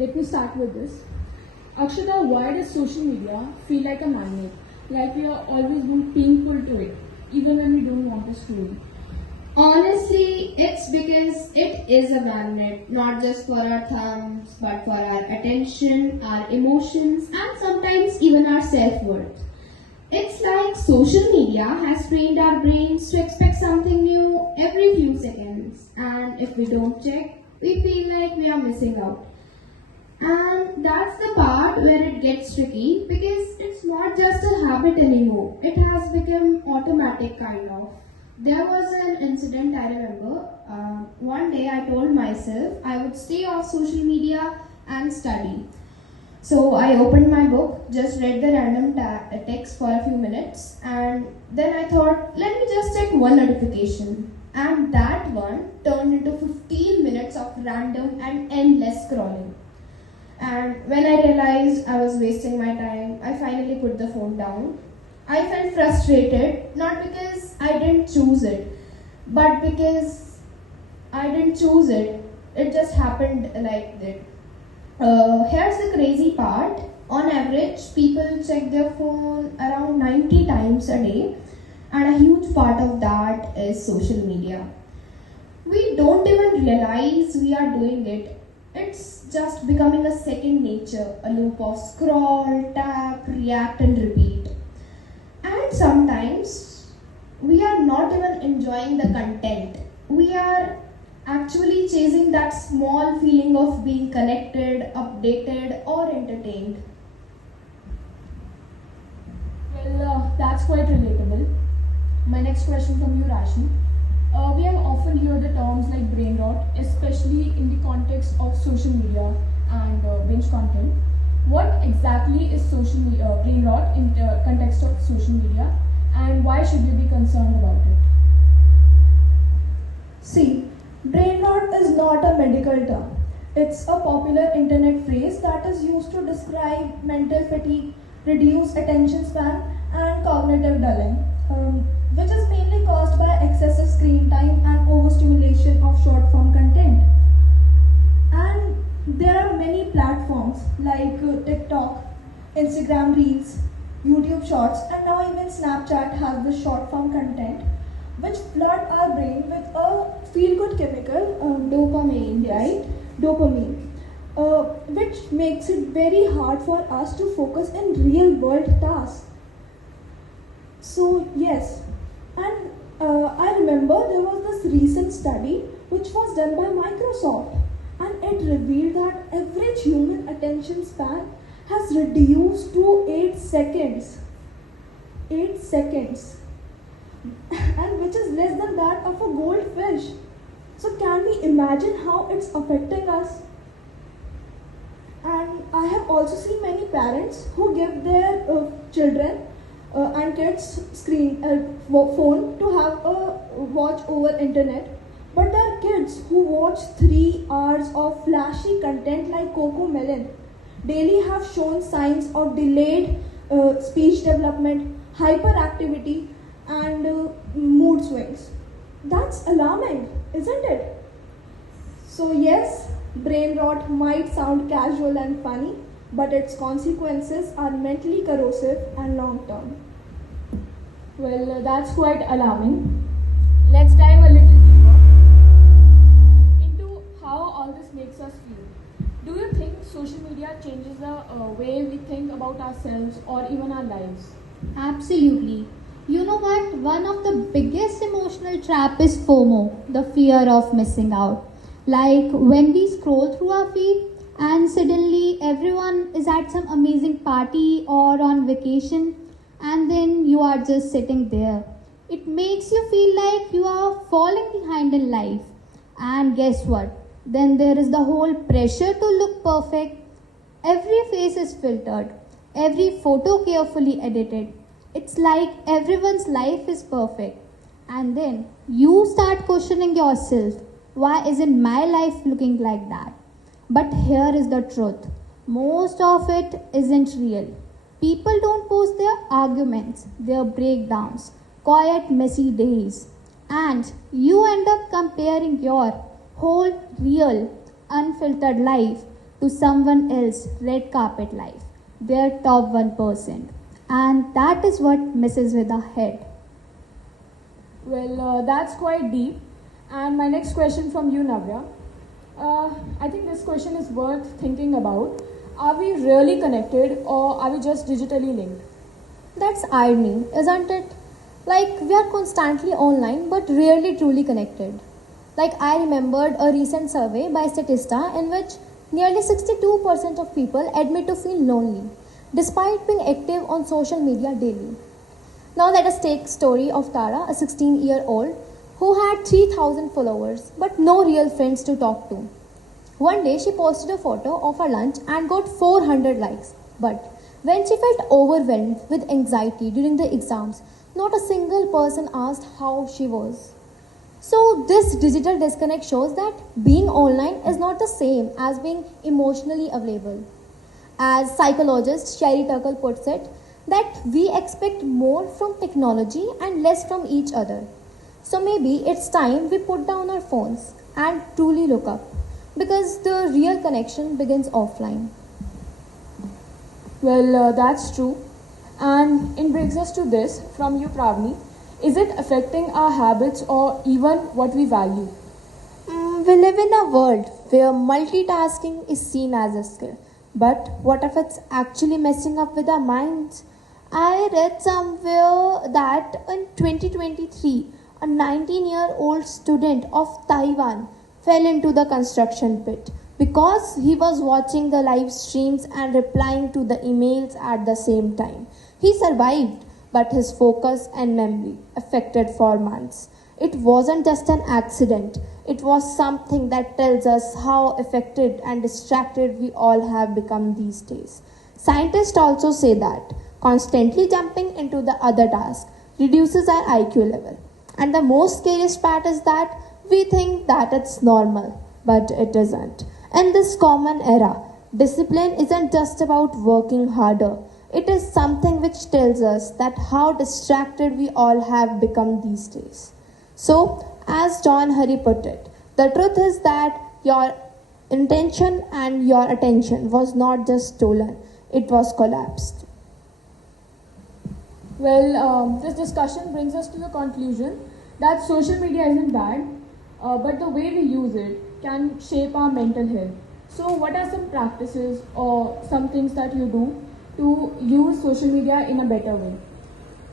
Let me start with this. Akshata, why does social media feel like a magnet? Like we are always being pulled to it, even when we don't want us to. Honestly, it's because it is a magnet, not just for our thumbs, but for our attention, our emotions, and sometimes even our self worth. It's like social media has trained our brains to expect something new every few seconds, and if we don't check, we feel like we are missing out. And that's the part where it gets tricky because it's not just a habit anymore. It has become automatic kind of. There was an incident I remember. One day I told myself I would stay off social media and study. So I opened my book, just read the random text for a few minutes, and then I thought, let me just check one notification. And that one turned into 15 minutes of random and endless scrolling. And when I realized I was wasting my time, I finally put the phone down. I felt frustrated, not because I didn't choose it, but because I didn't choose it. It just happened like that. Here's the crazy part. On average, people check their phone around 90 times a day, and a huge part of that is social media. We don't even realize we are doing it. It's just becoming a second nature, a loop of scroll, tap, react, and repeat. And sometimes we are not even enjoying the content. We are actually chasing that small feeling of being connected, updated, or entertained. Well, that's quite relatable. My next question from you, Rashi. We have often heard the terms like brain rot, especially in the context of social media and binge content. What exactly is brain rot in the context of social media, and why should we be concerned about it? See, brain rot is not a medical term. It's a popular internet phrase that is used to describe mental fatigue, reduced attention span, and cognitive dulling, which is mainly caused by excessive screen time and overstimulation of short form content. And there are many platforms like TikTok, Instagram Reels, YouTube Shorts, and now even Snapchat has the short form content which flood our brain with a feel good chemical, dopamine, right? Dopamine, which makes it very hard for us to focus in real world tasks. So, yes, and I remember there was this recent study which was done by Microsoft, and it revealed that average human attention span has reduced to 8 seconds. 8 seconds. And which is less than that of a goldfish. So, can we imagine how it's affecting us? And I have also seen many parents who give their children and kids phone to have a watch over internet, but there are kids who watch 3 hours of flashy content like Coco Melon daily have shown signs of delayed speech development, hyperactivity, and mood swings. That's alarming, isn't it? So yes, brain rot might sound casual and funny, but its consequences are mentally corrosive and long term. Well, that's quite alarming. Let's dive a little deeper into how all this makes us feel. Do you think social media changes the way we think about ourselves or even our lives? Absolutely. You know what? One of the biggest emotional trap is FOMO, the fear of missing out. Like when we scroll through our feed and suddenly everyone is at some amazing party or on vacation and then you are just sitting there. It makes you feel like you are falling behind in life. And guess what? Then there is the whole pressure to look perfect. Every face is filtered, every photo carefully edited. It's like everyone's life is perfect. And then you start questioning yourself, why isn't my life looking like that? But here is the truth. Most of it isn't real. People don't post their arguments, their breakdowns, quiet, messy days. And you end up comparing your whole, real, unfiltered life to someone else's red carpet life, their top 1%. And that is what messes with our head. Well, that's quite deep. And my next question from you, Navya. I think this question is worth thinking about. Are we really connected or are we just digitally linked? That's irony, isn't it? Like we are constantly online but rarely truly connected. Like I remembered a recent survey by Statista in which nearly 62% of people admit to feel lonely despite being active on social media daily. Now let us take story of Tara, a 16-year-old who had 3,000 followers but no real friends to talk to. One day she posted a photo of her lunch and got 400 likes. But when she felt overwhelmed with anxiety during the exams, not a single person asked how she was. So this digital disconnect shows that being online is not the same as being emotionally available. As psychologist Sherry Turkle puts it, that we expect more from technology and less from each other. So maybe it's time we put down our phones and truly look up, because the real connection begins offline. Well, that's true. And it brings us to this from you, Pravni. Is it affecting our habits or even what we value? We live in a world where multitasking is seen as a skill. But what if it's actually messing up with our minds? I read somewhere that in 2023, a 19-year-old student of Taiwan fell into the construction pit because he was watching the live streams and replying to the emails at the same time. He survived, but his focus and memory affected for months. It wasn't just an accident, it was something that tells us how affected and distracted we all have become these days. Scientists also say that constantly jumping into the other task reduces our IQ level. And the most scariest part is that we think that it's normal, but it isn't. In this common era, discipline isn't just about working harder. It is something which tells us that how distracted we all have become these days. So, as John Hurry put it, the truth is that your intention and your attention was not just stolen, it was collapsed. Well, this discussion brings us to the conclusion that social media isn't bad, but the way we use it can shape our mental health. So, what are some practices or some things that you do to use social media in a better way?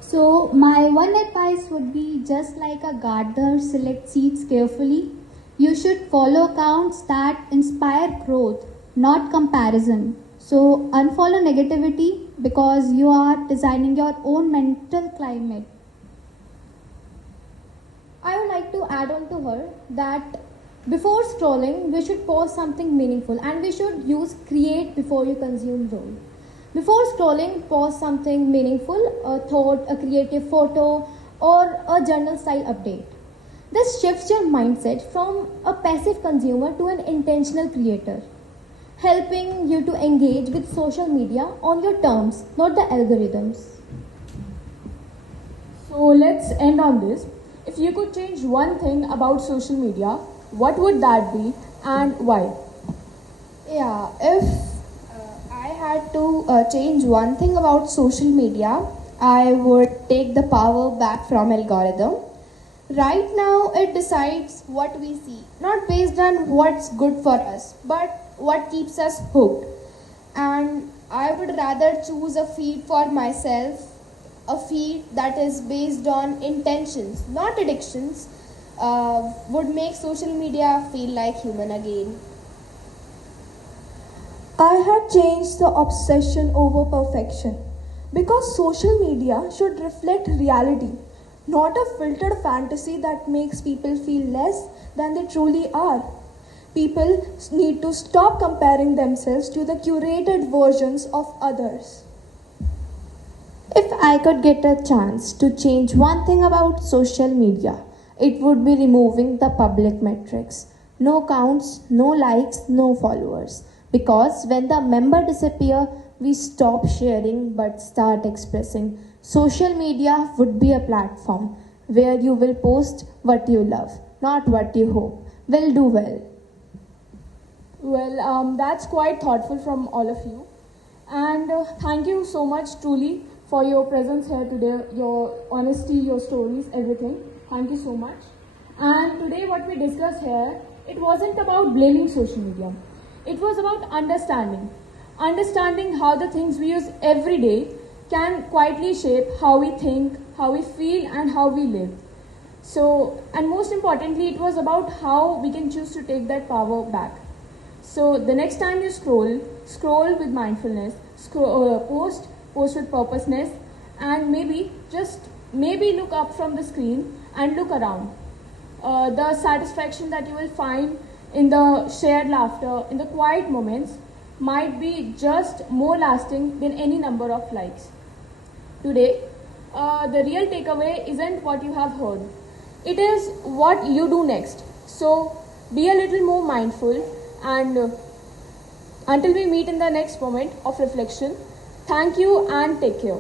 So, my one advice would be just like a gardener selects seeds carefully, you should follow accounts that inspire growth, not comparison. So, unfollow negativity because you are designing your own mental climate. I would like to add on to her that before scrolling, we should post something meaningful and we should use create before you consume rule. Before scrolling, post something meaningful, a thought, a creative photo, or a journal style update. This shifts your mindset from a passive consumer to an intentional creator, helping you to engage with social media on your terms, not the algorithms. So, let's end on this. If you could change one thing about social media, what would that be and why? Yeah, if I had to change one thing about social media, I would take the power back from algorithm. Right now, it decides what we see, not based on what's good for us, but what keeps us hooked. And I would rather choose a feed for myself, a feed that is based on intentions, not addictions, would make social media feel like human again. I had changed the obsession over perfection because social media should reflect reality, not a filtered fantasy that makes people feel less than they truly are. People need to stop comparing themselves to the curated versions of others. If I could get a chance to change one thing about social media, it would be removing the public metrics. No counts, no likes, no followers. Because when the member disappear, we stop sharing but start expressing. Social media would be a platform where you will post what you love, not what you hope will do well. Well, that's quite thoughtful from all of you. And thank you so much, truly, for your presence here today, your honesty, your stories, everything. Thank you so much. And today, what we discussed here, it wasn't about blaming social media. It was about understanding. Understanding how the things we use every day can quietly shape how we think, how we feel, and how we live. So, and most importantly, it was about how we can choose to take that power back. So the next time you scroll with mindfulness, post with purposeness, and maybe look up from the screen and look around. The satisfaction that you will find in the shared laughter, in the quiet moments, might be just more lasting than any number of likes. Today, the real takeaway isn't what you have heard. It is what you do next. So be a little more mindful and until we meet in the next moment of reflection, thank you and take care.